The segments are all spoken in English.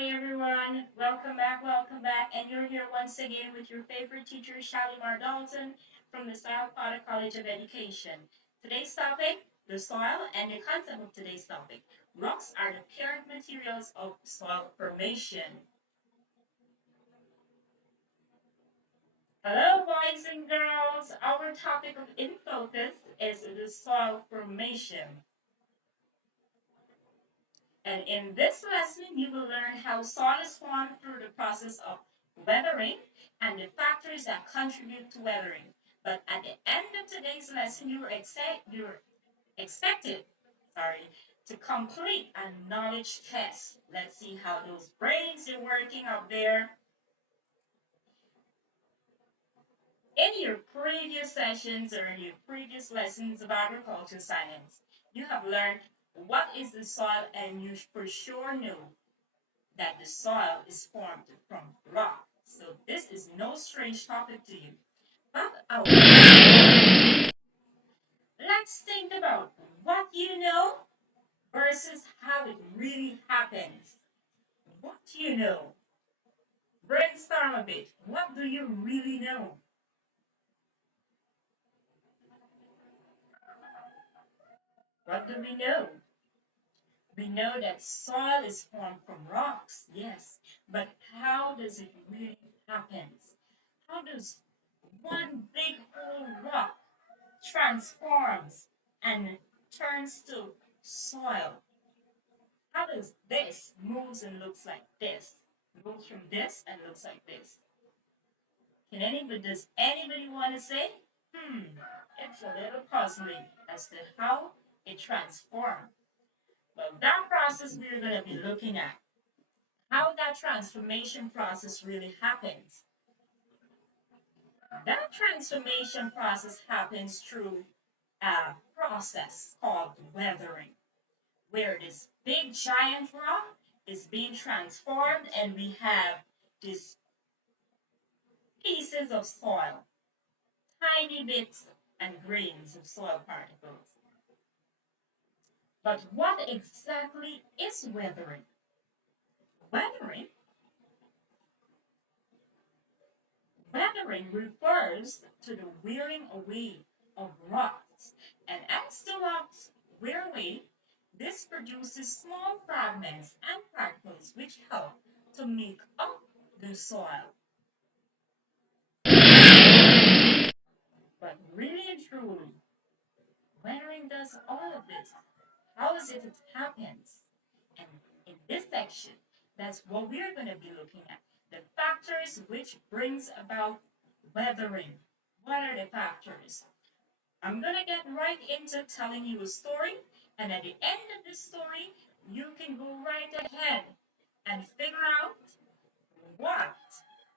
Hi everyone, welcome back, and you're here once again with your favorite teacher, Shalimar Dalton from the South Florida College of Education. Today's topic, the soil, and the concept of today's topic. Rocks are the parent materials of soil formation. Hello boys and girls, our topic of in focus is the soil formation. And in this lesson, you will learn how soil is formed through the process of weathering and the factors that contribute to weathering. But at the end of today's lesson, you're expected, sorry, to complete a knowledge test. Let's see how those brains are working out there. In your previous sessions or in your previous lessons of agriculture science, you have learned what is the soil, and you for sure know that the soil is formed from rock. So this is no strange topic to you. But let's think about what you know versus how it really happens. What do you know? Brainstorm a bit. What do you really know? What do we know? We know that soil is formed from rocks, yes, but how does it really happen? How does one big old rock transforms and turns to soil? How does this moves and looks like this? Moves from this and looks like this. Does anybody want to say? Hmm, it's a little puzzling as to how it transforms. Well, that process we're going to be looking at. How that transformation process really happens. That transformation process happens through a process called weathering, where this big giant rock is being transformed and we have these pieces of soil, tiny bits and grains of soil particles. But what exactly is weathering? Weathering, weathering refers to the wearing away of rocks. And as the rocks wear away, this produces small fragments and particles which help to make up the soil. But really and truly, weathering does all of this. How is it happens? And in this section, that's what we're going to be looking at. The factors which brings about weathering. What are the factors? I'm going to get right into telling you a story, and at the end of this story, you can go right ahead and figure out what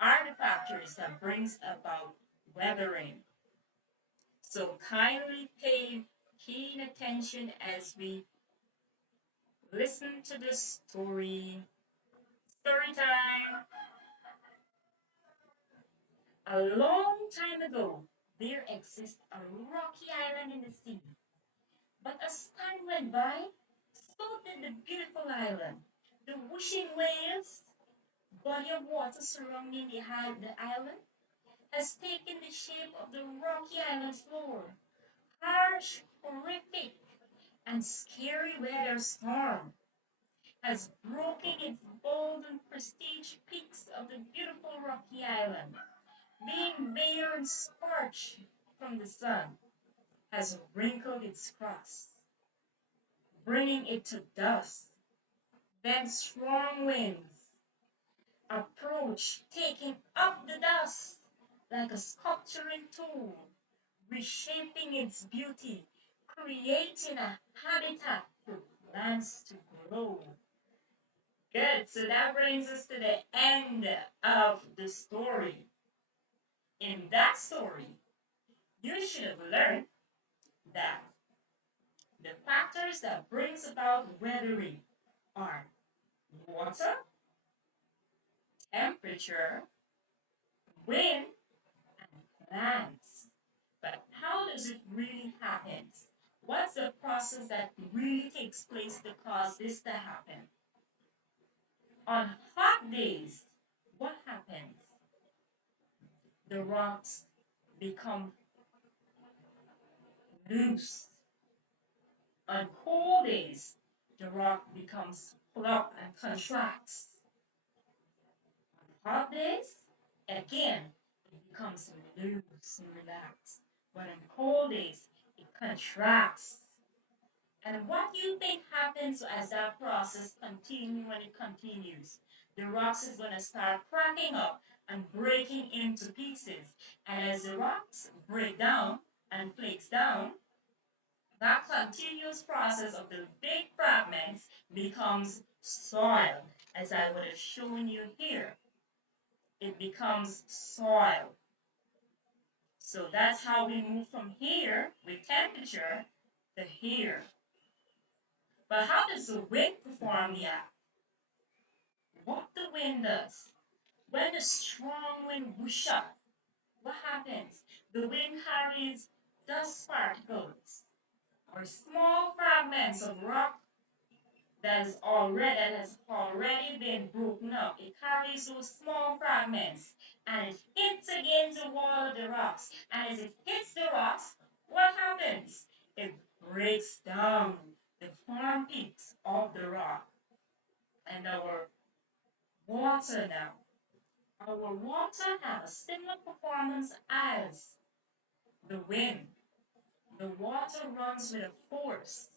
are the factors that brings about weathering. So kindly pay keen attention as we listen to this story. Story time. A long time ago, there exists a rocky island in the sea. But as time went by, so did the beautiful island. The whooshing waves, body of water surrounding the island, has taken the shape of the rocky island floor. Harsh, horrific, and scary weather storm has broken its bold and prestige peaks of the beautiful rocky island, being bare and scorched from the sun, has wrinkled its crust, bringing it to dust. Then strong winds approach, taking up the dust like a sculpturing tool, reshaping its beauty, creating a habitat for plants to grow. Good, so that brings us to the end of the story. In that story, you should have learned that the factors that brings about weathering are water, temperature, wind, and plants. But how does it really happen? What's the process that really takes place to cause this to happen? On hot days, what happens? The rocks become loose. On cold days, the rock becomes plump and contracts. On hot days, again, it becomes loose and relaxed. But on cold days, it contracts. And what do you think happens as that process continues when it continues? The rocks is going to start cracking up and breaking into pieces. And as the rocks break down and flakes down, that continuous process of the big fragments becomes soil, as I would have shown you here. It becomes soil. So that's how we move from here with temperature to here. But how does the wind perform the act? What the wind does? When the strong wind whoosh up, what happens? The wind carries dust particles or small fragments of rock that has already been broken up. It carries those small fragments and it hits against the wall of the rocks. And as it hits the rocks, what happens? It breaks down the form peaks of the rock. And our water now. Our water has a similar performance as the wind. The water runs with a force.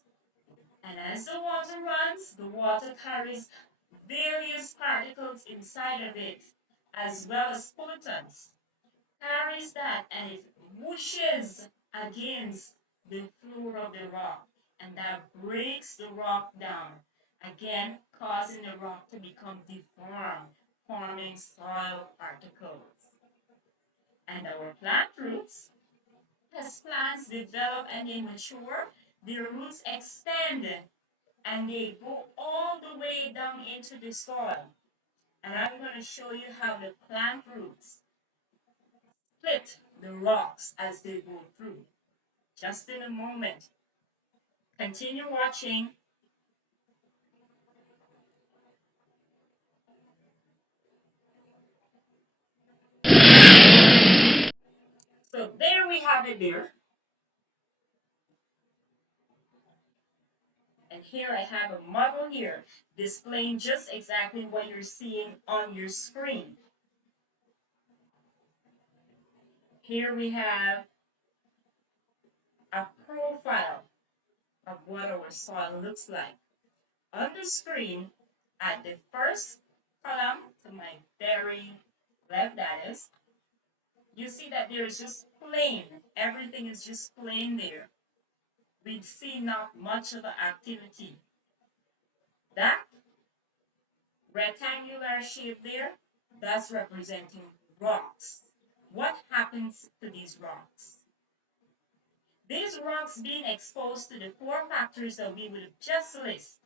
And as the water runs, the water carries various particles inside of it, as well as pollutants. Carries that and it whooshes against the floor of the rock. And that breaks the rock down, again causing the rock to become deformed, forming soil particles. And our plant roots, as plants develop and they mature, their roots extend and they go all the way down into the soil. And I'm going to show you how the plant roots split the rocks as they go through. Just in a moment. Continue watching. So there we have it there. And here I have a model here displaying just exactly what you're seeing on your screen. Here we have a profile of what our soil looks like. On the screen, at the first column, to my very left that is, you see that there is just plain. Everything is just plain there. We see not much of an activity. That rectangular shape there, that's representing rocks. What happens to these rocks? These rocks being exposed to the four factors that we would have just listed: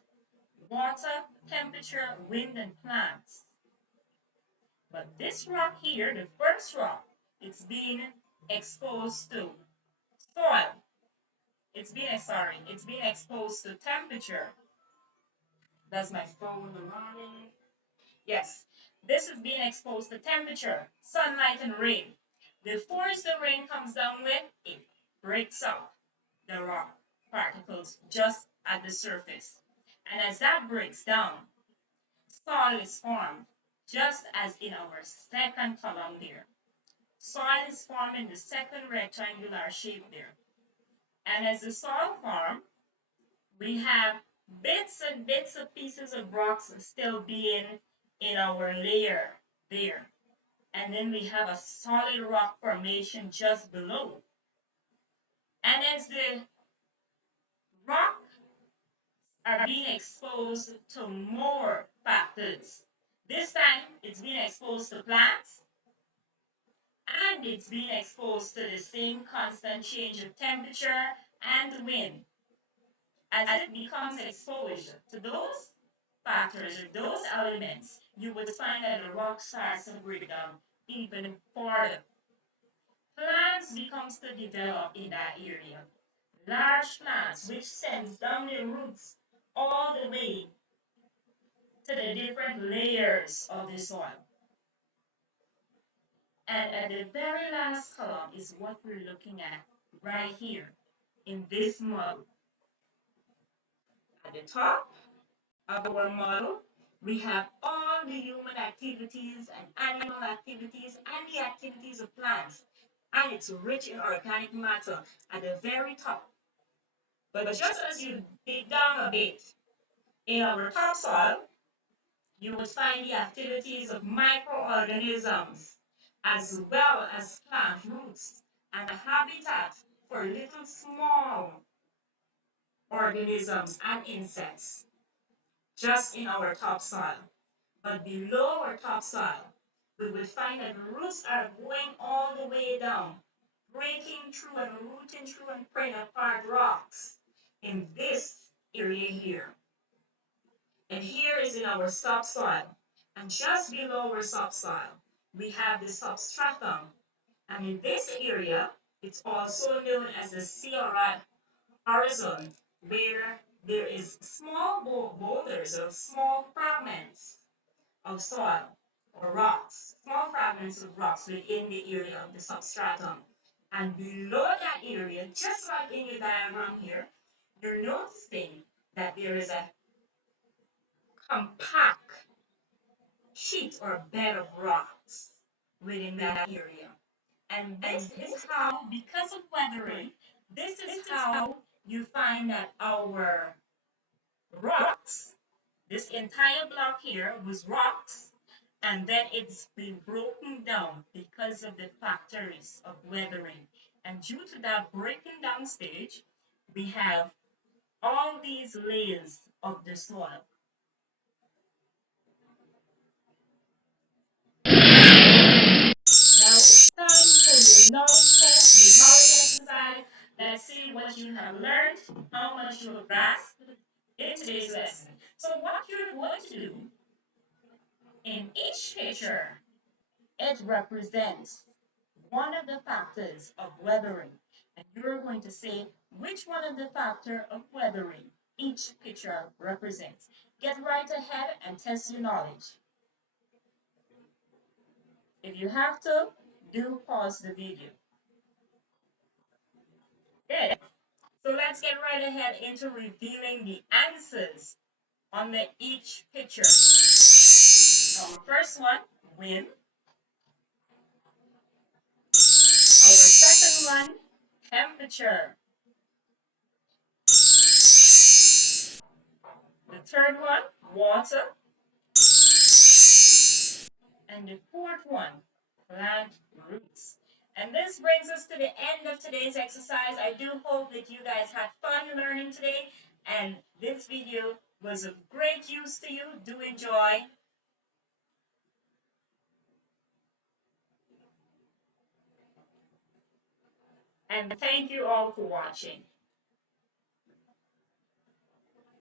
water, temperature, wind, and plants. But this rock here, the first rock, it's being exposed to soil. It's being exposed to temperature. That's my phone alarming. Yes, this is being exposed to temperature, sunlight, and rain. Before the rain comes down with, it breaks up the rock particles just at the surface. And as that breaks down, soil is formed, just as in our second column there. Soil is formed in the second rectangular shape there. And as the soil forms, we have bits and bits of pieces of rocks still being in our layer there. And then we have a solid rock formation just below. And as the rocks are being exposed to more factors, this time it's being exposed to plants and it's being exposed to the same constant change of temperature and wind. As it becomes exposed to those factors or those elements, you would find that the rock starts to break down even further. Plants becomes to develop in that area. Large plants which sends down their roots all the way to the different layers of the soil. And at the very last column is what we're looking at right here in this model. At the top of our model, we have all the human activities and animal activities and the activities of plants. And it's rich in organic matter at the very top. But just as you dig down a bit in our topsoil, you would find the activities of microorganisms as well as plant roots and a habitat for little small organisms and insects just in our topsoil. But below our topsoil, we will find that the roots are going all the way down, breaking through and rooting through and preying apart rocks in this area here. And here is in our subsoil. And just below our subsoil, we have the substratum. And in this area, it's also known as the sea horizon, where there is small boulders or small fragments of soil or rocks, small fragments of rocks within the area of the substratum. And below that area, just like in your diagram here, you're noticing that there is a compact sheet or bed of rocks within that area. And this is how, because of weathering, this is how you find that our rocks, this entire block here was rocks, and then it's been broken down because of the factors of weathering. And due to that breaking down stage, we have all these layers of the soil. Now it's time for your knowledge test, your knowledge exercise. Let's see what you have learned, how much you have grasped in today's lesson. So what you're going to do in each picture, it represents one of the factors of weathering. And you're going to say which one of the factor of weathering each picture represents. Get right ahead and test your knowledge. If you have to, do pause the video. Good. So let's get right ahead into revealing the answers on each picture. Our first one, wind. Our second one, temperature. The third one, water. And the fourth one, plant roots. And this brings us to the end of today's exercise. I do hope that you guys had fun learning today, and this video was of great use to you. Do enjoy. And thank you all for watching.